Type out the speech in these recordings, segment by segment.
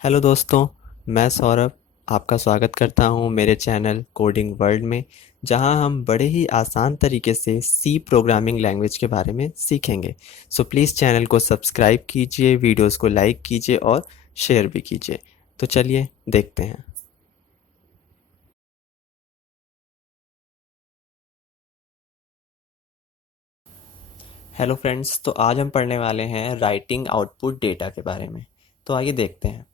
Hello दोस्तों, मैं सौरभ आपका स्वागत करता हूं मेरे चैनल कोडिंग वर्ल्ड में, जहां हम बड़े ही आसान तरीके से सी प्रोग्रामिंग लैंग्वेज के बारे में सीखेंगे। सो प्लीज़ चैनल को सब्सक्राइब कीजिए, वीडियोस को लाइक कीजिए और शेयर भी कीजिए। तो चलिए देखते हैं। हेलो फ्रेंड्स, तो आज हम पढ़ने वाले हैं राइटिंग आउटपुट डेटा के बारे में। तो आइए देखते हैं।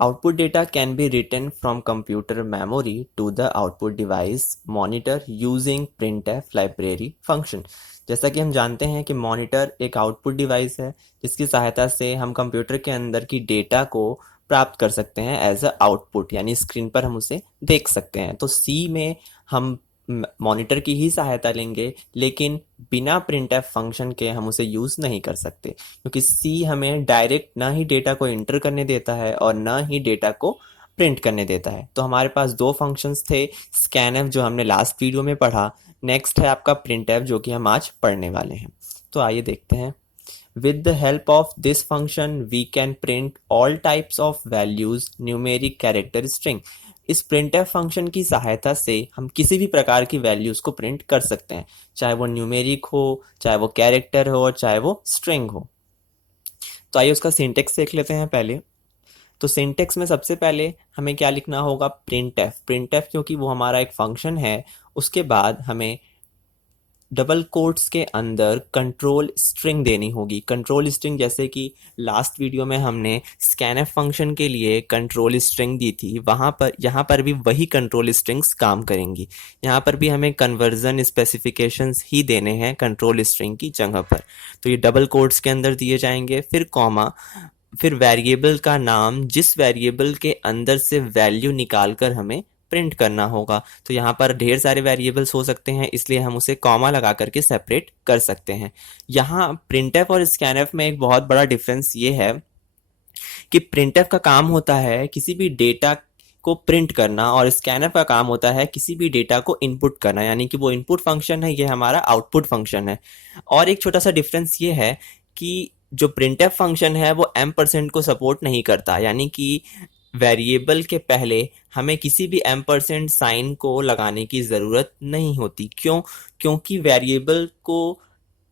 Output data can be written from computer memory to the output device monitor using printf library function। जैसा कि हम जानते हैं कि मॉनिटर एक आउटपुट डिवाइस है जिसकी सहायता से हम कंप्यूटर के अंदर की डेटा को प्राप्त कर सकते हैं एज अ आउटपुट, यानी स्क्रीन पर हम उसे देख सकते हैं। तो सी में हम मॉनिटर की ही सहायता लेंगे, लेकिन बिना printf फंक्शन के हम उसे यूज़ नहीं कर सकते, क्योंकि सी हमें डायरेक्ट ना ही डेटा को इंटर करने देता है और ना ही डेटा को प्रिंट करने देता है। तो हमारे पास दो फंक्शंस थे, स्कैनएफ जो हमने लास्ट वीडियो में पढ़ा, नेक्स्ट है आपका प्रिंटएफ जो कि हम आज पढ़ने वाले हैं। तो आइए देखते हैं। With the help of this function, we can print all types of values, numeric, character, string। इस printf फंक्शन की सहायता से हम किसी भी प्रकार की वैल्यूज को प्रिंट कर सकते हैं, चाहे वो न्यूमेरिक हो, चाहे वो कैरेक्टर हो और चाहे वो स्ट्रिंग हो। तो आइए उसका सिंटेक्स देख लेते हैं पहले। तो सिंटेक्स में सबसे पहले हमें क्या लिखना होगा, प्रिंटफ क्योंकि वो हमारा एक फंक्शन है। उसके बाद हमें डबल कोट्स के अंदर कंट्रोल स्ट्रिंग देनी होगी। कंट्रोल स्ट्रिंग जैसे कि लास्ट वीडियो में हमने स्कैनएफ फंक्शन के लिए कंट्रोल स्ट्रिंग दी थी, वहाँ पर यहाँ पर भी वही कंट्रोल स्ट्रिंग्स काम करेंगी। यहाँ पर भी हमें कन्वर्जन स्पेसिफिकेशंस ही देने हैं कंट्रोल स्ट्रिंग की जगह पर। तो ये डबल कोट्स के अंदर दिए जाएंगे, फिर कॉमा, फिर वेरिएबल का नाम जिस वेरिएबल के अंदर से वैल्यू निकाल कर हमें प्रिंट करना होगा। तो यहाँ पर ढेर सारे वेरिएबल्स हो सकते हैं, इसलिए हम उसे कॉमा लगा करके सेपरेट कर सकते हैं। यहाँ प्रिंटफ और स्कैनफ में एक बहुत बड़ा डिफरेंस ये है कि प्रिंटफ का काम होता है किसी भी डेटा को प्रिंट करना और स्कैनर का काम होता है किसी भी डेटा को इनपुट करना, यानी कि वो इनपुट फंक्शन है, ये हमारा आउटपुट फंक्शन है। और एक छोटा सा डिफरेंस ये है कि जो प्रिंटफ फंक्शन है वो M% को सपोर्ट नहीं करता, यानी कि वेरिएबल के पहले हमें किसी भी M% साइन को लगाने की ज़रूरत नहीं होती। क्यों? क्योंकि वेरिएबल को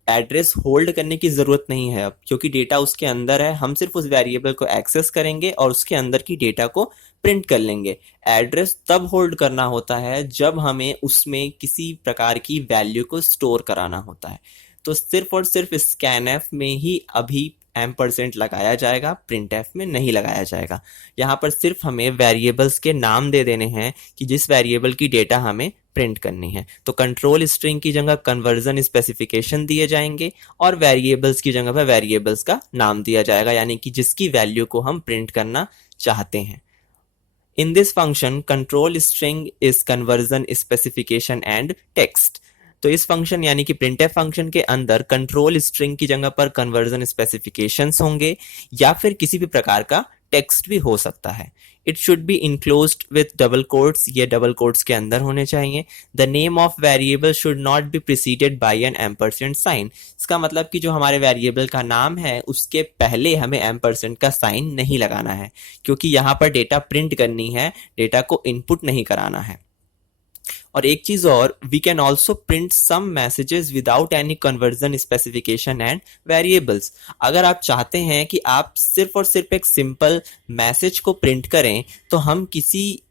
एड्रेस होल्ड करने की ज़रूरत नहीं है अब, क्योंकि डेटा उसके अंदर है। हम सिर्फ उस वेरिएबल को एक्सेस करेंगे और उसके अंदर की डेटा को प्रिंट कर लेंगे। एड्रेस तब होल्ड करना होता है जब हमें उसमें किसी प्रकार की वैल्यू को स्टोर कराना होता है। तो सिर्फ और सिर्फ स्कैनएफ में ही अभी M% लगाया जाएगा, प्रिंटएफ में नहीं लगाया जाएगा। यहाँ पर सिर्फ हमें वेरिएबल्स के नाम दे देने हैं कि जिस वेरिएबल की डेटा हमें प्रिंट करनी है। तो कंट्रोल स्ट्रिंग की जगह कन्वर्जन स्पेसिफिकेशन दिए जाएंगे और वेरिएबल्स की जगह पर वेरिएबल्स का नाम दिया जाएगा, यानी कि जिसकी वैल्यू को हम प्रिंट करना चाहते हैं। In this function, control string is conversion specification and text। तो इस फंक्शन यानी कि printf फंक्शन के अंदर कंट्रोल स्ट्रिंग की जगह पर कन्वर्जन स्पेसिफिकेशंस होंगे या फिर किसी भी प्रकार का टेक्स्ट भी हो सकता है। It should be enclosed with double quotes, ये डबल कोट्स के अंदर होने चाहिए। The name of variable should not be preceded by an M% sign. इसका मतलब कि जो हमारे वेरिएबल का नाम है उसके पहले हमें M% का साइन नहीं लगाना है, क्योंकि यहाँ पर डेटा प्रिंट करनी है, डेटा को इनपुट नहीं कराना है। और एक चीज और, we can also print some messages without any conversion specification and variables. अगर आप चाहते हैं कि आप सिर्फ और सिर्फ एक सिंपल मैसेज को प्रिंट करें, तो हम किसी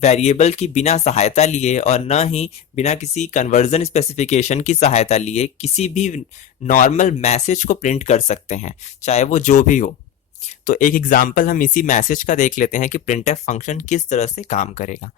वेरिएबल की बिना सहायता लिए और न ही बिना किसी कन्वर्जन स्पेसिफिकेशन की सहायता लिए किसी भी नॉर्मल मैसेज को प्रिंट कर सकते हैं, चाहे वो जो भी हो। तो एक एग्जांपल हम इसी मैसेज का देख लेते हैं कि प्रिंटफ फंक्शन किस तरह से काम करेगा।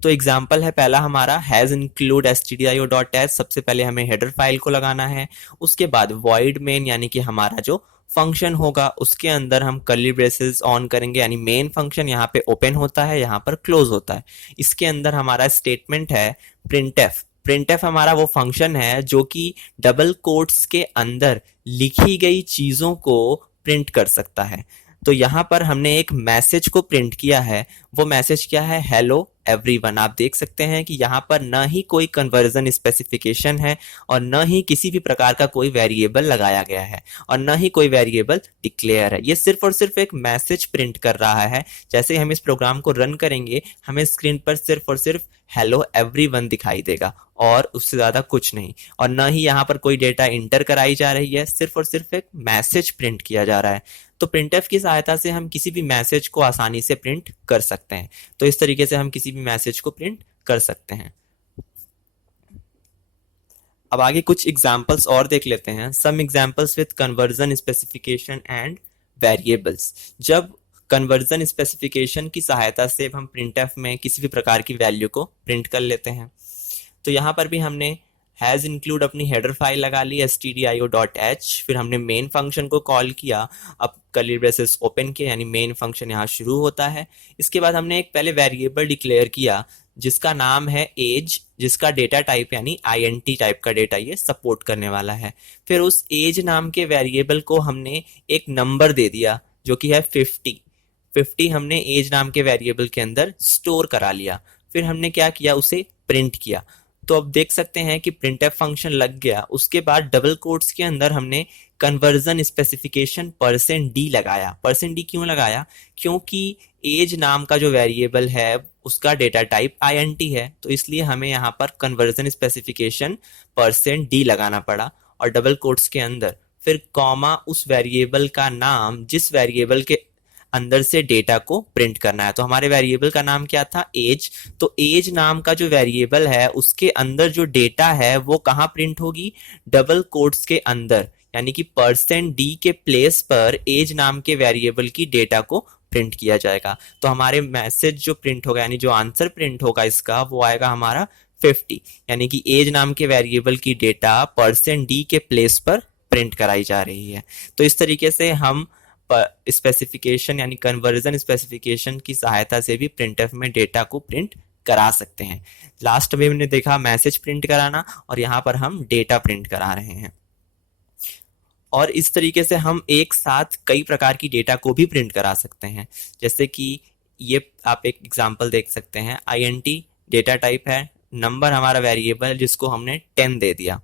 तो एग्जाम्पल है पहला हमारा हैज इंक्लूड stdio.h। सबसे पहले हमें हेडर फाइल को लगाना है। उसके बाद void main यानी कि हमारा जो फंक्शन होगा उसके अंदर हम कर्ली ब्रेसेस ऑन करेंगे, यानी मेन फंक्शन यहाँ पे ओपन होता है, यहाँ पर क्लोज होता है। इसके अंदर हमारा स्टेटमेंट है प्रिंटफ। प्रिंटफ हमारा वो फंक्शन है जो कि डबल कोट्स के अंदर लिखी गई चीजों को प्रिंट कर सकता है। तो यहाँ पर हमने एक मैसेज को प्रिंट किया है। वो मैसेज क्या है? Hello everyone. आप देख सकते हैं कि यहाँ पर न ही कोई कन्वर्जन स्पेसिफिकेशन है और न ही किसी भी प्रकार का कोई वेरिएबल लगाया गया है और न ही कोई वेरिएबल डिक्लेयर है। ये सिर्फ और सिर्फ एक मैसेज प्रिंट कर रहा है। जैसे हम इस प्रोग्राम को रन करेंगे, हमें स्क्रीन पर सिर्फ और सिर्फ हेलो एवरीवन दिखाई देगा और उससे ज्यादा कुछ नहीं। और न ही यहाँ पर कोई डेटा इंटर कराई जा रही है, सिर्फ और सिर्फ एक मैसेज प्रिंट किया जा रहा है। तो प्रिंटफ की सहायता से हम किसी भी मैसेज को आसानी से प्रिंट कर सकते हैं। तो इस तरीके से हम किसी भी मैसेज को प्रिंट कर सकते हैं। अब आगे कुछ एग्जांपल्स और देख लेते हैं। Some examples with conversion specification and variables. जब कन्वर्जन स्पेसिफिकेशन की सहायता से हम प्रिंटफ में किसी भी प्रकार की वैल्यू को प्रिंट कर लेते हैं। तो यहाँ पर भी हमने हैज इंक्लूड अपनी हेडर फाइल लगा ली stdio.h, फिर हमने मेन फंक्शन को कॉल किया, अब कर्ली ब्रेसेस ओपन किया, यानी मेन फंक्शन यहाँ शुरू होता है। इसके बाद हमने एक पहले वेरिएबल डिक्लेयर किया जिसका नाम है एज, जिसका डेटा टाइप यानी INT टाइप का डेटा ये सपोर्ट करने वाला है। फिर उस एज नाम के वेरिएबल को हमने एक नंबर दे दिया जो कि है 50 हमने एज नाम के वेरिएबल के अंदर स्टोर करा लिया। फिर हमने क्या किया? उसे प्रिंट किया। तो अब देख सकते हैं कि प्रिंटफ फंक्शन लग गया। उसके बाद डबल कोट्स के अंदर हमने कन्वर्जन स्पेसिफिकेशन %d लगाया। %d क्यों लगाया? क्योंकि एज नाम का जो वेरिएबल है उसका डेटा टाइप INT है, तो इसलिए हमें यहाँ पर कन्वर्जन स्पेसिफिकेशन %d लगाना पड़ा और डबल कोट्स के अंदर फिर कॉमा उस वेरिएबल का नाम जिस वेरिएबल के अंदर से डेटा को प्रिंट करना है। तो हमारे वेरिएबल का नाम क्या था? एज। तो एज नाम का जो वेरिएबल है उसके अंदर जो डेटा है वो कहाँ प्रिंट होगी? डबल कोट्स के अंदर, यानी कि %d के प्लेस पर एज नाम के वेरिएबल की डेटा को प्रिंट किया जाएगा। तो हमारे मैसेज जो प्रिंट होगा, यानी जो आंसर प्रिंट होगा इसका, वो आएगा हमारा 50, यानी कि एज नाम के वेरिएबल की डेटा %d के प्लेस पर प्रिंट कराई जा रही है। तो इस तरीके से हम स्पेसिफिकेशन यानी कन्वर्जन स्पेसिफिकेशन की सहायता से भी प्रिंटफ में डेटा को प्रिंट करा सकते हैं। लास्ट में हमने देखा मैसेज प्रिंट कराना और यहाँ पर हम डेटा प्रिंट करा रहे हैं। और इस तरीके से हम एक साथ कई प्रकार की डेटा को भी प्रिंट करा सकते हैं। जैसे कि ये आप एक एग्जांपल देख सकते हैं। INT डेटा टाइप है, नंबर हमारा वेरिएबल है जिसको हमने 10 दे दिया,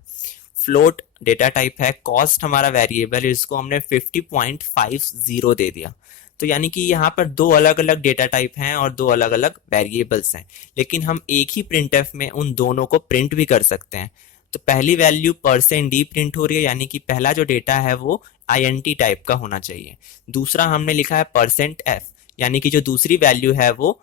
फ्लोट डेटा टाइप है, कॉस्ट हमारा वेरिएबल है जिसको हमने 50.50 दे दिया। तो यानी कि यहाँ पर दो अलग अलग डेटा टाइप हैं और दो अलग अलग वेरिएबल्स हैं, लेकिन हम एक ही प्रिंटफ में उन दोनों को प्रिंट भी कर सकते हैं। तो पहली वैल्यू %d प्रिंट हो रही है, यानी कि पहला जो डेटा है वो INT टाइप का होना चाहिए। दूसरा हमने लिखा है %f, यानी कि जो दूसरी वैल्यू है वो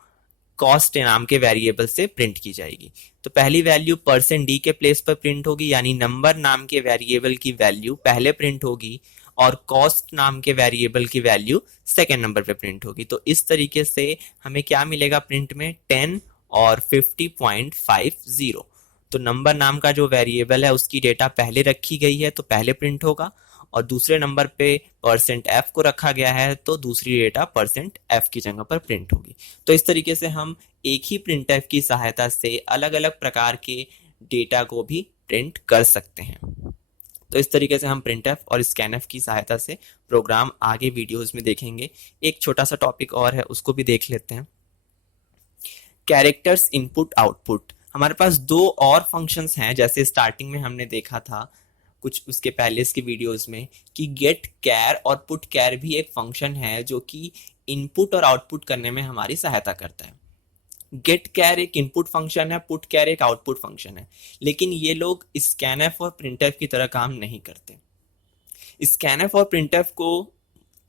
कॉस्ट नाम के वेरिएबल से प्रिंट की जाएगी। तो पहली वैल्यू %d के प्लेस पर प्रिंट होगी, यानी नंबर नाम के वेरिएबल की वैल्यू पहले प्रिंट होगी और कॉस्ट नाम के वेरिएबल की वैल्यू सेकेंड नंबर पे प्रिंट होगी। तो इस तरीके से हमें क्या मिलेगा प्रिंट में? 10 और 50.50। तो नंबर नाम का जो वेरिएबल है उसकी डेटा पहले रखी गई है तो पहले प्रिंट होगा, और दूसरे नंबर पे %f को रखा गया है तो दूसरी डेटा %f की जगह पर प्रिंट होगी। तो इस तरीके से हम एक ही प्रिंटफ की सहायता से अलग अलग प्रकार के डेटा को भी प्रिंट कर सकते हैं। तो इस तरीके से हम प्रिंटफ और स्कैनफ की सहायता से प्रोग्राम आगे वीडियोस में देखेंगे। एक छोटा सा टॉपिक और है, उसको भी देख लेते हैं। Characters input output. हमारे पास दो और फंक्शंस हैं, जैसे स्टार्टिंग में हमने देखा था कुछ उसके पहले इसके वीडियोस में कि गेट कैर और पुट कैर भी एक फंक्शन है जो कि इनपुट और आउटपुट करने में हमारी सहायता करता है। गेट कैर एक इनपुट फंक्शन है, पुट कैर एक आउटपुट फंक्शन है, लेकिन ये लोग स्कैनफ और प्रिंटफ की तरह काम नहीं करते। स्कैनफ और प्रिंटफ को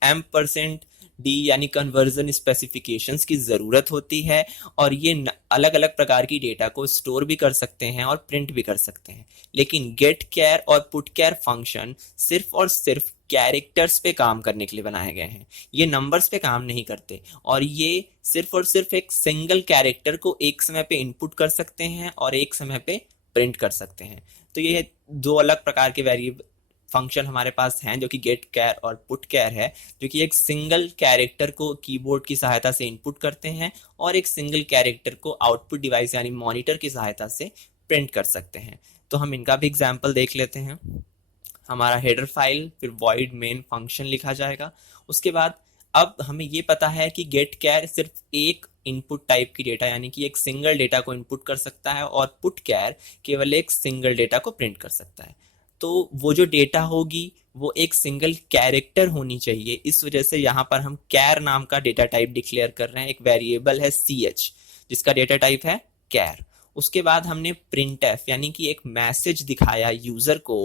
%d यानी कन्वर्जन स्पेसिफिकेशंस की ज़रूरत होती है और ये अलग अलग प्रकार की डेटा को स्टोर भी कर सकते हैं और प्रिंट भी कर सकते हैं। लेकिन गेट कैर और पुट कैर फंक्शन सिर्फ और सिर्फ कैरेक्टर्स पे काम करने के लिए बनाए गए हैं, ये नंबर्स पे काम नहीं करते, और ये सिर्फ और सिर्फ एक सिंगल कैरेक्टर को एक समय पे इनपुट कर सकते हैं और एक समय पे प्रिंट कर सकते हैं। तो ये दो अलग प्रकार के वेरिएबल फंक्शन हमारे पास हैं जो कि गेट कैर और पुट कैर है, जो कि एक सिंगल कैरेक्टर को कीबोर्ड की सहायता से इनपुट करते हैं और एक सिंगल कैरेक्टर को आउटपुट डिवाइस यानी मॉनिटर की सहायता से प्रिंट कर सकते हैं। तो हम इनका भी एग्जाम्पल देख लेते हैं। हमारा हेडर फाइल, फिर वॉइड मेन फंक्शन लिखा जाएगा। उसके बाद अब हमें ये पता है कि गेट कैर सिर्फ एक इनपुट टाइप की डेटा यानी कि एक सिंगल डेटा को इनपुट कर सकता है और पुट कैर केवल एक सिंगल डेटा को प्रिंट कर सकता है। तो वो जो डेटा होगी वो एक सिंगल कैरेक्टर होनी चाहिए। इस वजह से यहाँ पर हम कैर नाम का डेटा टाइप डिक्लेयर कर रहे हैं। एक वेरिएबल है ch जिसका डेटा टाइप है कैर। उसके बाद हमने printf यानी कि एक मैसेज दिखाया यूजर को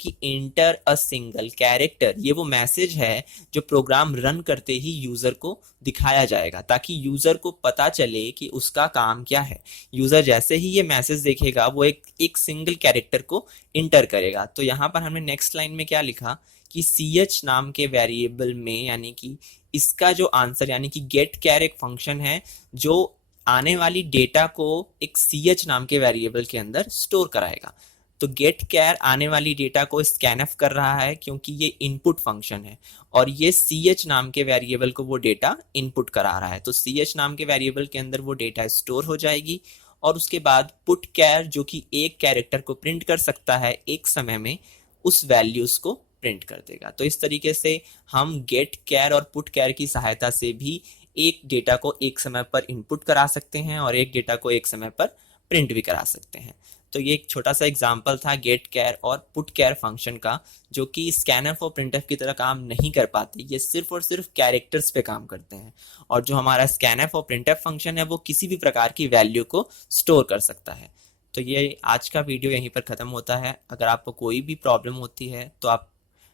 कि इंटर अ सिंगल कैरेक्टर। ये वो मैसेज है जो प्रोग्राम रन करते ही यूजर को दिखाया जाएगा ताकि यूजर को पता चले कि उसका काम क्या है। यूजर जैसे ही ये मैसेज देखेगा वो एक सिंगल कैरेक्टर को इंटर करेगा। तो यहाँ पर हमने नेक्स्ट लाइन में क्या लिखा कि ch नाम के वेरिएबल में यानी कि इसका जो आंसर यानी कि गेट कैर एक फंक्शन है जो आने वाली डेटा को एक ch नाम के वेरिएबल के अंदर स्टोर कराएगा। तो गेट कैर आने वाली डेटा को स्कैनफ कर रहा है क्योंकि ये इनपुट फंक्शन है और ये ch नाम के वेरिएबल को वो डेटा इनपुट करा रहा है। तो ch नाम के वेरिएबल के अंदर वो डेटा स्टोर हो जाएगी और उसके बाद पुट कैर जो कि एक कैरेक्टर को प्रिंट कर सकता है एक समय में, उस वैल्यूज को प्रिंट कर देगा। तो इस तरीके से हम गेट कैर और पुट कैर की सहायता से भी एक डेटा को एक समय पर इनपुट करा सकते हैं और एक डेटा को एक समय पर प्रिंट भी करा सकते हैं। तो ये एक छोटा सा एग्जांपल था गेट कैर और पुट कैर फंक्शन का, जो कि स्कैनफ और प्रिंटफ की तरह काम नहीं कर पाते। ये सिर्फ और सिर्फ कैरेक्टर्स पे काम करते हैं और जो हमारा स्कैनफ और प्रिंटफ फंक्शन है वो किसी भी प्रकार की वैल्यू को स्टोर कर सकता है। तो ये आज का वीडियो यहीं पर ख़त्म होता है। अगर आपको कोई भी प्रॉब्लम होती है तो आप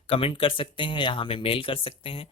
कमेंट कर सकते हैं या हमें मेल कर सकते हैं।